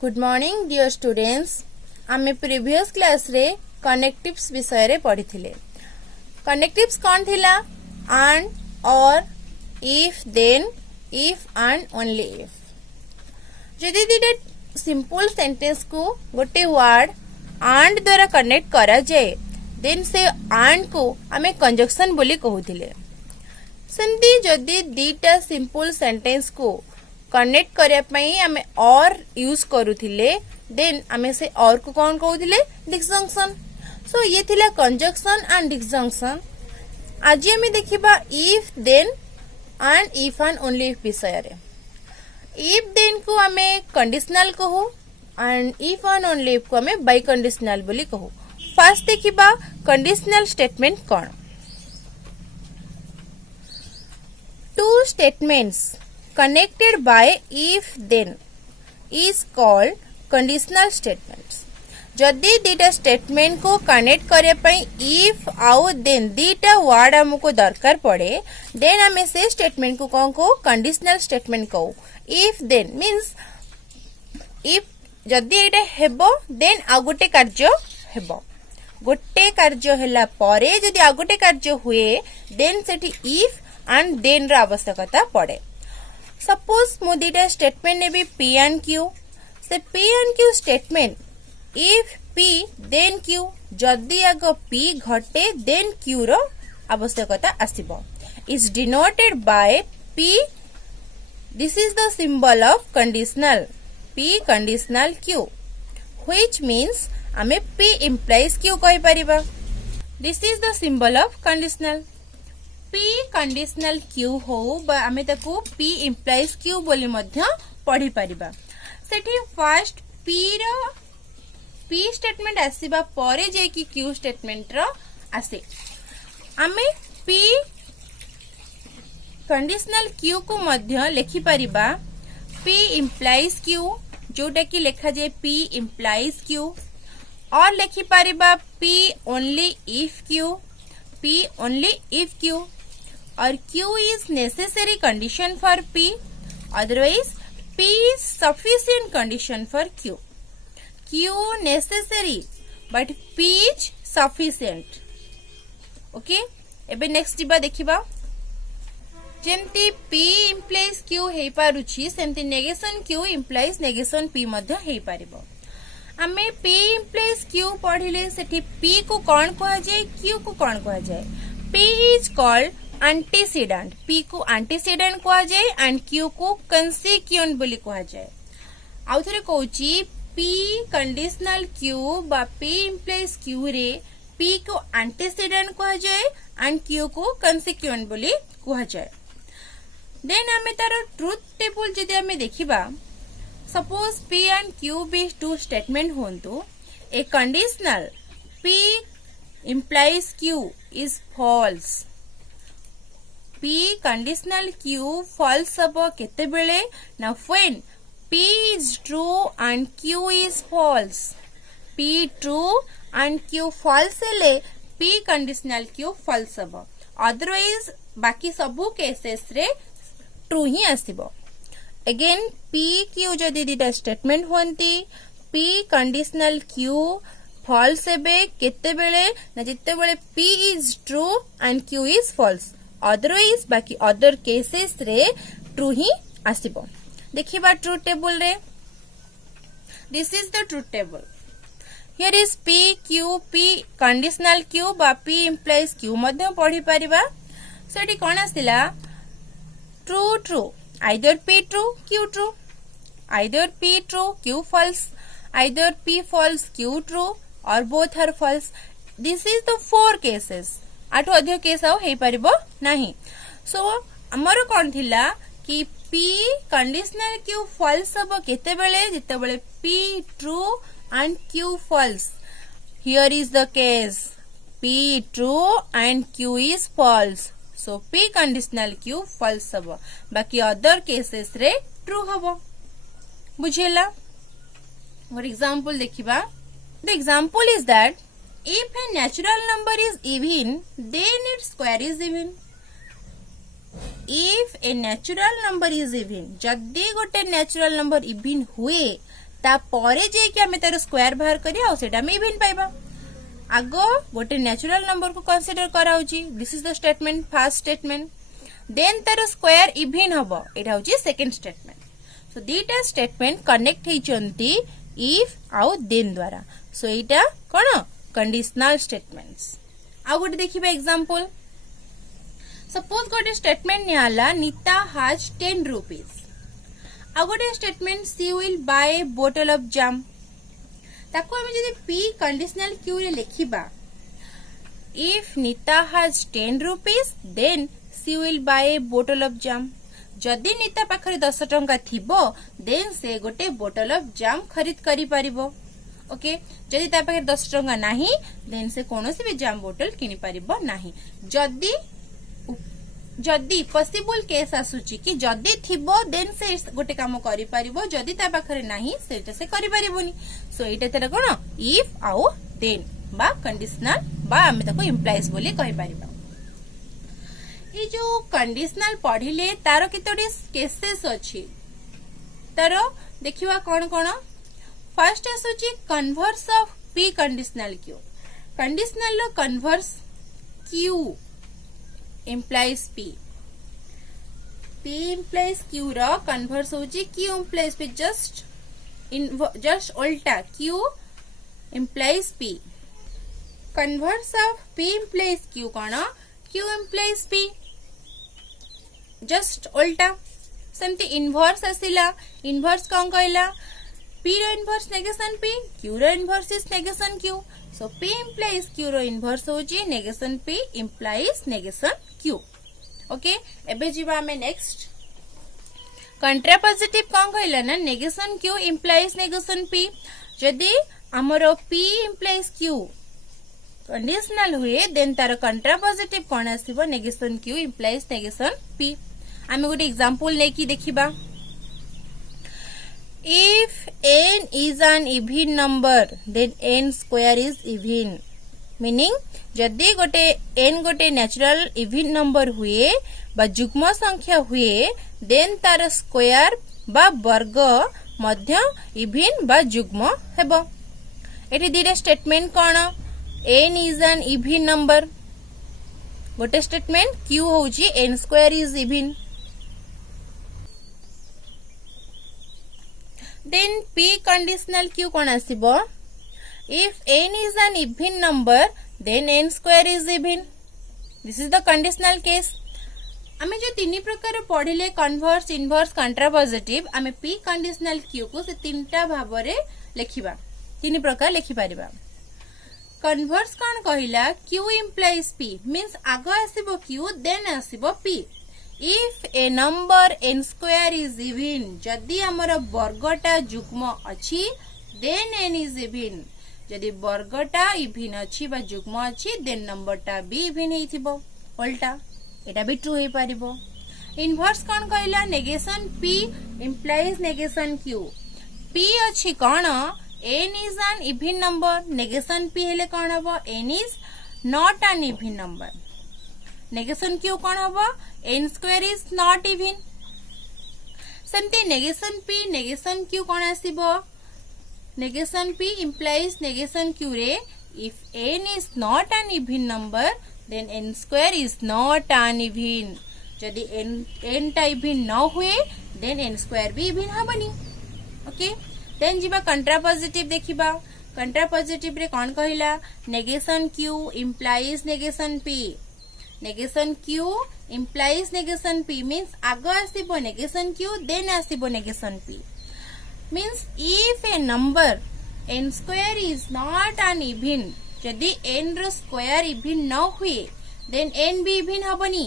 Good morning dear students. आमे previous class रे connectives विषय रे पढ़ी थिले। कनेक्टिव्स कौन थिला? एंड, और, if, then, if and only if. जदि दिटे सिंपल सेंटेंस को गोटे वर्ड एंड द्वारा कनेक्ट करा जाए देन से एंड को आमे कंजक्शन बोली कहूथिले। सेमती जदि दीटा सिंपल सेंटेंस को कनेक्ट करने पई आमे और यूज करूथिले देन आमे से और को कौन कहूथिले? डिस्जंक्शन। सो ये थिला कंजक्शन एंड डिस्जंक्शन। आज आमे देखिबा if, then and if and only if विषय रे। इफ देन को आमे कंडीशनल कहू and if and only if को आमे बाय कंडीशनल बोली कहू। फर्स्ट देखिबा कंडीशनल स्टेटमेंट कौन। Two statements connected by if then is called conditional statements। जदि दीटा स्टेटमेंट को कनेक्ट करे पई if आउ then दीटा वर्ड हमको दरकार पड़े देन हमें से स्टेटमेंट को कौन को कंडीशनल स्टेटमेंट कहू। if then means if जदि एटा हेबो देन आ गोटे कार्य हेबो। गोटे कार्य हैला परे जदि आ गोटे कार्य हुए देन सेठी if and then रा आवश्यकता पड़े। सपोज मो दीटा स्टेटमेंट ने भी P एंड Q। से P and Q statement if P then Q जदि आग P घटे देन Q रो आवश्यकता आसीबो। Is denoted by P। This is the symbol of conditional P conditional Q which means आमे P इम्प्लाइज Q कहि परिबा। This is the symbol of conditional P conditional Q हो बा आमे ताको P इम्प्लाइज Q बोली मध्य पढ़ी परिबा। सेठी फर्स्ट P स्टेटमेंट आसीबा परे जे कि Q स्टेटमेंट रो आसे। आमे P कंडीशनल Q को मध्य लिखि परिबा P इम्प्लाइज Q जोटा कि लिखा जाए P इम्प्लाइज Q, और लिखि परिबा P only if Q, P only if Q, और Q is necessary condition for P, otherwise P is sufficient condition for Q. Q necessary but P is sufficient. Okay? एबे next दिबा देखिबा जेमती P implies Q हेई पारुछि सेमती negation Q implies negation P मध्य हेई पारिबो। आमे P implies Q पढ़िले सेठी P को कौन कहा जाए Q को कौन कहा जाए? P is called antecedent. P को एंटीसीडेंट कहा जाए एंड Q को कंसिक्वेंट बोली कहा जाए। आउ थरे कहूची P कंडीशनल Q बा P इम्प्लाइज Q रे P को एंटीसीडेंट कहा जाए एंड Q को कंसिक्वेंट बोली कहा जाए। देन हमें तार ट्रुथ टेबल जदि हमें देखिबा suppose P and Q be two statement होंतु ए conditional P implies Q is false. P conditional Q false हबो केते बेले ना when P is true and Q is false। P true and Q false हेले P कंडीशनल Q फॉल्स हबो, otherwise बाकी सबु केसेस रे ट्रू ही आसीबो। अगेन P Q जदि दिटा स्टेटमेंट होंती P कंडीशनल Q फॉल्स हेबे केते बेले ना जिते बेले P is true and Q is false, otherwise बाकी अदर केसेस रे ट्रू ही आसीबो। देखिबा ट्रुथ टेबल रे this is the truth table. Here is P Q P conditional Q बा P इम्प्लाइज Q मध्य पढ़ी परिबा। सेठी कोन आसिला true true, either P true Q true, either P true Q false, either P false Q true, और both are false. This is the four cases. आठो अधिक केस आउ हेई परिबो नाही। सो हमर कोन थिला कि P कंडीशनल Q फॉल्स हबो केते बेले जिते बेले P true and Q false. Here is the case P true and Q is false. So P conditional Q false हबो, बाकी अदर केसेस रे ट्रू हबो। बुझेला? और एग्जांपल देखिबा। The example is that if a natural number is even then its square is even। if a natural number is even जदि गोटे natural number even हुए तापरे जे कि हमें तार स्क्वायर बाहर करिया और सेटा में इवन पाइबा आगो गोटे नेचुरल नंबर को कंसीडर कराउची this is the statement first statement then तार स्क्वायर इवन हबो एटा होची सेकंड स्टेटमेंट सो दीटा स्टेटमेंट कनेक्ट हेचंती इफ आउ देन द्वारा सो एटा कोन कंडीशनल स्टेटमेंट्स आ गोटे देखिबा एग्जांपल सपोज गोटे स्टेटमेंट नियाला नीता हैज 10 रुपीस आ गोटे statement she will buy bottle of jam ताको हमें जदि पी कंडीशनल क्यू रे लिखिबा if Nita has 10 rupees then she will buy bottle of jam जदि नीता पाखरे 10 टंका थिबो देन से गोटे बोटल ऑफ जाम खरीद करि परिबो ओके जदि ता पाखरे 10 टंका नाही देन से कोनोसी भी जाम बोतल किनि परिबो नाही जदि पॉसिबल केस आसुची कि जदि थिबो देन से गोटे काम करि परिबो जदि ता पाखरे नाही सेटा से करि परिबोनी सो एटा तेरा कोन इफ आउ देन बा कंडीशनल बा हम ताको इंप्लाइज बोली कहि परिबा ए जो कंडीशनल पढिले तारो कितोडी केसेस अछि तारो देखिवा कोन कोन फर्स्ट आसुची converse of P conditional Q conditional low converse Q implies P. P implies Q रा converse होची Q implies P just उल्टा Q implies P. Converse of P implies Q कौन Q implies P. just उल्टा सेमती inverse आसिला inverse कौन कहला P रो inverse negation P Q रो inverse is negation Q so P implies Q रो inverse होची negation P implies negation Q okay एबे जीवा हमें नेक्स्ट कंट्रापोजिटिव कौन कहला ना negation Q implies negation P जदि हमरो P implies Q कंडीशनल हुए देन तार कंट्रापोजिटिव कौन आसीबो negation Q implies negation P आमे गोटे एग्जांपल लेकी देखिबा if n is an even number then n square is even meaning जदि गोटे n गोटे नेचुरल इवन नंबर हुए बा जुग्म संख्या हुए देन तार स्क्वायर बा वर्ग मध्य इवन बा जुग्म हेबो एठी दिरे स्टेटमेंट कोन n is an even number गोटे स्टेटमेंट q होची n square is even then p conditional q कोन आसीबो if n is an even number then n square is even this is the conditional case आमे जो तीन प्रकार पढिले converse inverse कंट्रापोजिटिव आमे p conditional q को से तीनटा भाबरे लेखिबा तीन प्रकार लेखि परिबा कन्वर्स कोन कहिला q implies p means आगो आसीबो q then आसीबो p if a number n square is even जदि हमर वर्गटा जुग्म अछि then n is even जदि वर्गटा इवन अछि बा जुग्म अछि देन नंबरटा भी इवन हेथिबो उल्टा एटा भी ट्रू हे परिबो इनवर्स कोन कहला negation p implies negation q p अछि कोन n is an even number negation p हेले कोन हबो n is not an even number negation q कोन हबो n square is not even सेमती नेगेशन p नेगेशन q कोन आसीबो negation p implies negation q रे if n is not an even number then n square is not an even जदि n टा even न हुए then n square भी even हबनी okay then जीवा कंट्रापोजिटिव देखिबा कंट्रापोजिटिव रे कोन कहिला negation q implies negation p negation q implies negation p means आगो आसीबो negation q then आसीबो negation p means if a number n square is not an even जदि n रो square even न हुए then n भी even हबनी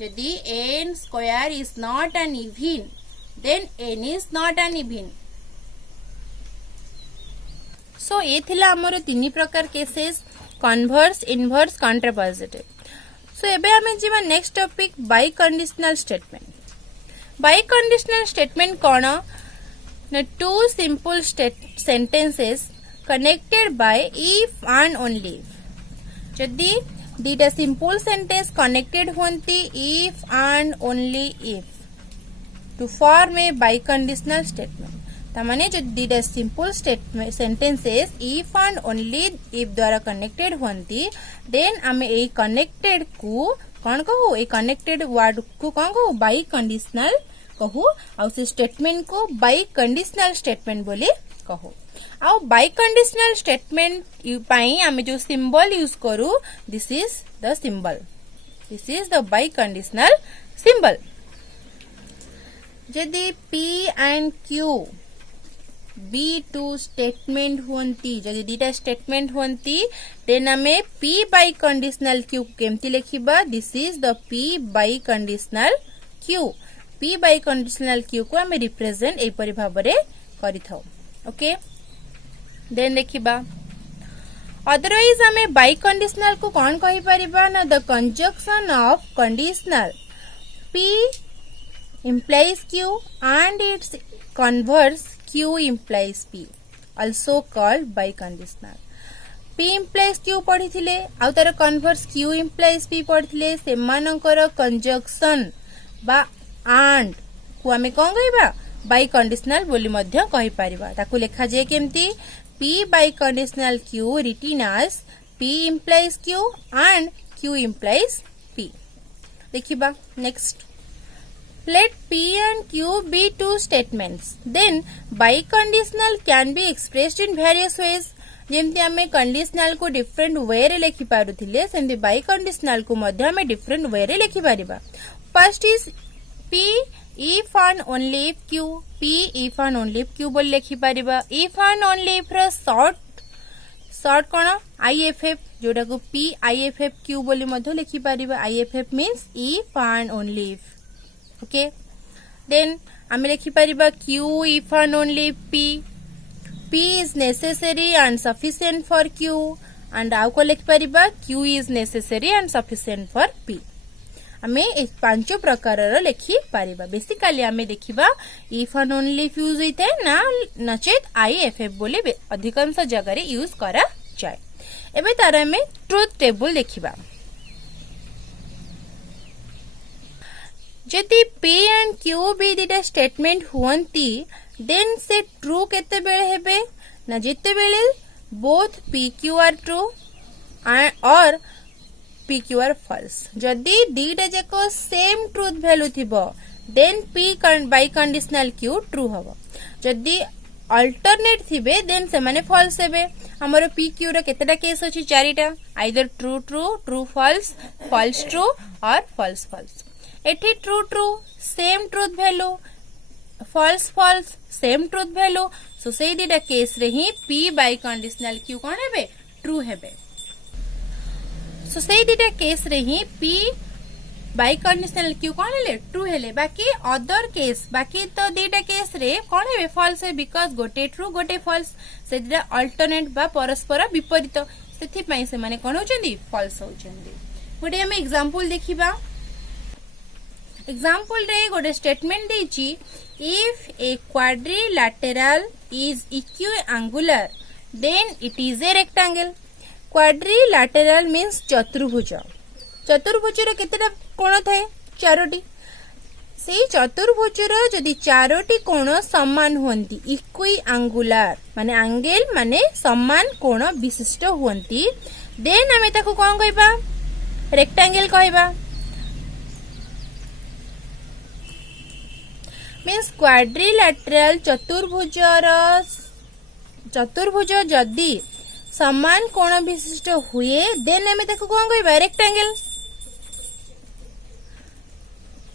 जदि n square is not an even then n is not an even so ए थिला हमर तीन प्रकार cases converse inverse contrapositive so एबे हमें जीवा next topic biconditional statement biconditional statement कौन ना two simple sentences connected by if and only जदि दीटा सिंपल सेंटेंस कनेक्टेड होंती if and only if to form a biconditional statement. तामाने जो दीटा simple statement sentences if and only if द्वारा connected होंती देन आमे ए कनेक्टेड को कौन कहू ए कनेक्टेड वर्ड को कौन कहू बाई कंडीशनल कहू आ से स्टेटमेंट को बाई कंडीशनल स्टेटमेंट बोली कहू आ बाई कंडीशनल स्टेटमेंट पाई आमे जो सिंबल यूज करू this is the symbol, this is the biconditional symbol. यदि P and Q be two statement होती जदि दीटा स्टेटमेंट होती देन आमे P बाई कंडीशनल Q केमती लिखिबा this is the P biconditional Q. P biconditional Q को आमे रिप्रेजेंट एपरि भाबरे करिथाउ. ओके देन देखिबा अदरवाइज आमे बाई कंडीशनल को कौन कहि परिबा ना the conjunction of conditional P implies Q and its converse Q implies P, also called biconditional. P implies Q पढ़िथिले आउ तार कन्वर्स Q implies P पढ़िथिले सेमानकर कंजक्शन बा and को आमे कोन कहबा biconditional बोली मध्य कहि परिबा. ताकू लेखा जे केमती P biconditional Q written as P implies Q and Q implies P. देखिबा next Let P and Q be two statements. Then biconditional can be expressed in various ways. जेमती आमे कंडीशनल को डिफरेंट वे रे लिखि पारुथिले सेमती biconditional को मध्य आमे different way रे लिखि Paribas. First is P if and only if Q. P if and only if Q बोली लिखि पारिबा. If and only if रो शॉर्ट कोन IFF जोटा को P IFF Q बोली मध्य लिखि पारिबा. IFF means if and only if. Okay, then आमे लिखि परिबा Q if and only P. P is necessary and sufficient for Q and आउ को लिखि परिबा Q is necessary and sufficient for P. आमे एक पांच प्रकार रो लिखि परिबा. बेसिकली आमे देखिबा if and only if use होइते ना नचेत IFF बोली अधिकांश जगह रे यूज करा जाय. एबे तार आमे ट्रुथ टेबल देखिबा. जदि P एंड Q भी दीटा स्टेटमेंट हुअंती देन से ट्रू केते बेले हेबे ना जेते बेले बोथ PQ आर ट्रू और PQ आर फॉल्स. जदि दीटा जाको सेम ट्रूथ वैल्यू थिबो देन P biconditional Q true हबो. जदि अल्टरनेट थिबे देन से माने फॉल्स हेबे. हमरो PQ रो केतेटा केस अछि चारिटा either true true true false false true और फॉल्स फॉल्स. एठी true true same truth value false false same truth value so सेई दिटा केस रे ही P बाई कंडीशनल Q कोन हेबे ट्रू हेबे. सो सेई दिटा केस रे ही P बाई कंडीशनल Q कोन हेले ट्रू हेले. बाकी अदर केस बाकी तो दिटा केस रे कोन हेबे फॉल्स है बिकॉज़ गोटे ट्रू गोटे फॉल्स से दिटा अल्टरनेट बा परस्पर विपरीत सेथि पई से माने कोन होचंदी फॉल्स होचंदी. गोटे हम एग्जांपल देखिबा. एग्जाम्पल रे गोटे स्टेटमेंट देछि if a quadrilateral is equiangular then it is a rectangle. Quadrilateral means चतुर्भुज. चतुर्भुज रे केतेटा कोण थाए चारोटी. सेई चतुर्भुज रो जदि चारोटी कोण समान होंती इक्विएंगुलर माने एंगल माने समान कोण विशिष्ट होंती देन हमें ताको कोन कहबा रेक्टेंगल कहबा. मीन्स क्वाड्रिलैटरल चतुर्भुज जदि समान कोण विशिष्ट हुए देन हमें ताको कोन कहबा रेक्टेंगल.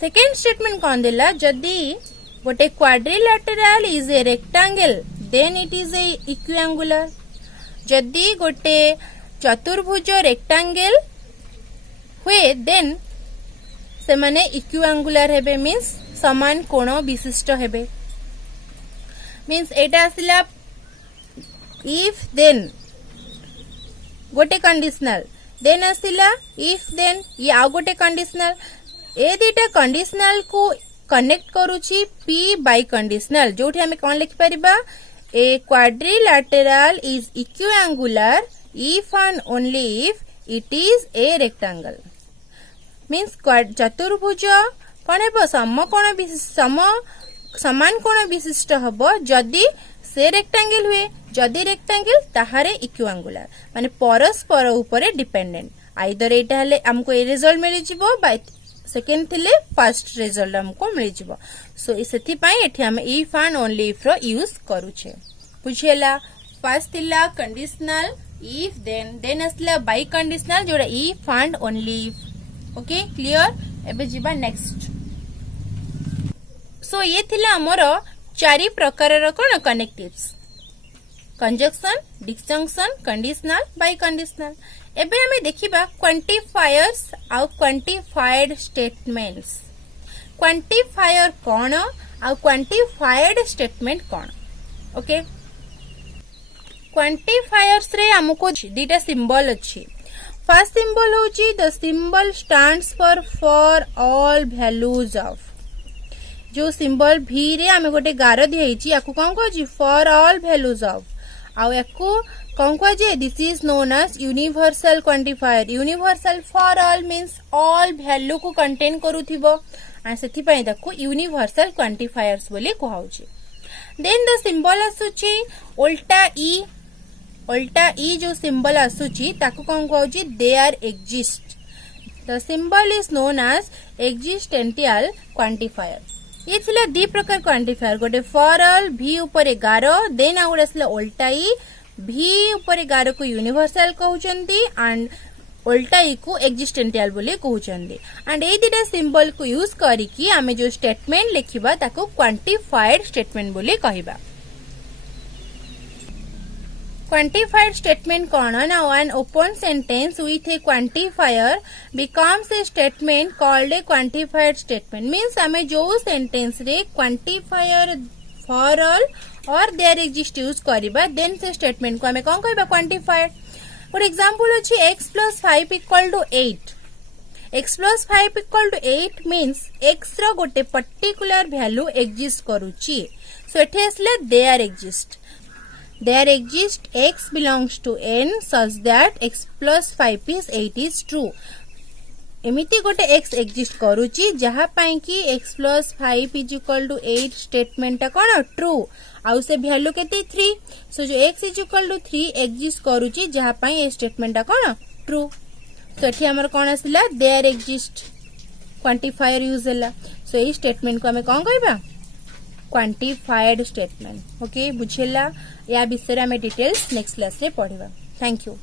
सेकेंड स्टेटमेंट कोन देला जदि गोटे quadrilateral is a rectangle then it is a equiangular. जदि गोटे चतुर्भुज रेक्टेंगल हुए देन से माने इक्विएंगुलर हेबे मीन्स समान कोण विशिष्ट हेबे. मीन्स एटा आसिला इफ देन गोटे कंडीशनल देन आसिला इफ देन ये आ गोटे कंडीशनल. ए दीटा कंडीशनल को कनेक्ट करूची P बाई कंडीशनल जोठी हमें कोन लिखि परिबा a quadrilateral is equiangular if and only if it is a rectangle. Means चतुर्भुज कौन है समान कोण विशिष्ट हम जदि से रेक्टांगल हुए जदि रेक्टांगल ताहारे इक्विएंगुलर माने परस्पर ऊपर डिपेंडेंट आइदर एटा हले हमको ए रिजल्ट मिल जिवो बाय सेकेंड थिले फर्स्ट रिजल्ट हमको मिल जिवो सो सेथि पई एठी हम इफ एंड ओनली इफ रो यूज करूछे बुझेला फर्स्ट थिला कंडीशनल इफ देन असला बाय कंडीशनल जोड़ा if and only if okay clear एबे जिबा नेक्स्ट सो ये थिला हमर चारि प्रकार कोन connectives conjunction disjunction conditional biconditional एबे हमें देखिबा क्वांटिफायर्स आ क्वांटिफाइड स्टेटमेंट्स क्वांटिफायर कोन आ क्वांटिफाइड स्टेटमेंट कोन ओके क्वांटिफायर्स रे हमको दीटा सिंबल अछि फर्स्ट सिंबल होची the symbol stands for all values of जो सिंबल भी रे हमें गोटे गार दिखाई याकू कौन कह फॉर ऑल वैल्यूज ऑफ आउ याकू कौन कह this is known as universal quantifier universal for all means all value को कंटेन करूथिबो आ सेथि पई देखो यूनिवर्सल क्वांटिफायर्स बोली कहउची देन द सिंबल आसुची उल्टा ई जो सिंबल आसुची ताकू कौन कहउची there exist the symbol is known as existential quantifier ये थिला दी प्रकार क्वांटिफायर गोटे फॉर ऑल भी ऊपर 11 देन आ गोटे असला उल्टाई भी ऊपर 11 को यूनिवर्सल कहउचंदी एंड उल्टाई को एक्जिस्टेंटियल बोले कहउचंदी एंड ए दिटा सिंबल को यूज करिकी आमे जो स्टेटमेंट लिखिबा ताको क्वांटिफाइड स्टेटमेंट बोले कहिबा Quantified statement कौन now an open sentence with a quantifier becomes a statement called a quantified statement means हमें जो sentence रे quantifier for all और there exist use करिबा then से statement को हमें कौन कहिबा quantified for example अछि x plus 5 equal to 8 x plus 5 equal to 8 means x रो गोटे particular value exist करूची so एठे असले there exist x belongs to n such that x plus 5 is 8 is true एमिति गोटे x exist करूची जहा पाई कि x plus 5 is equal to 8 statement ता कोन true आउ से वैल्यू केते 3 सो जो x is equal to 3 exist करूची जहा पाई ए स्टेटमेंट ता कोन true सो एठी हमर कोन आसिला there exist क्वांटिफायर यूज होला सो ए स्टेटमेंट को हमें कोन कहबा क्वांटिफाइड स्टेटमेंट ओके बुझेला या विषय में डिटेल्स नेक्स्ट क्लास रे पढ़िबा थैंक यू।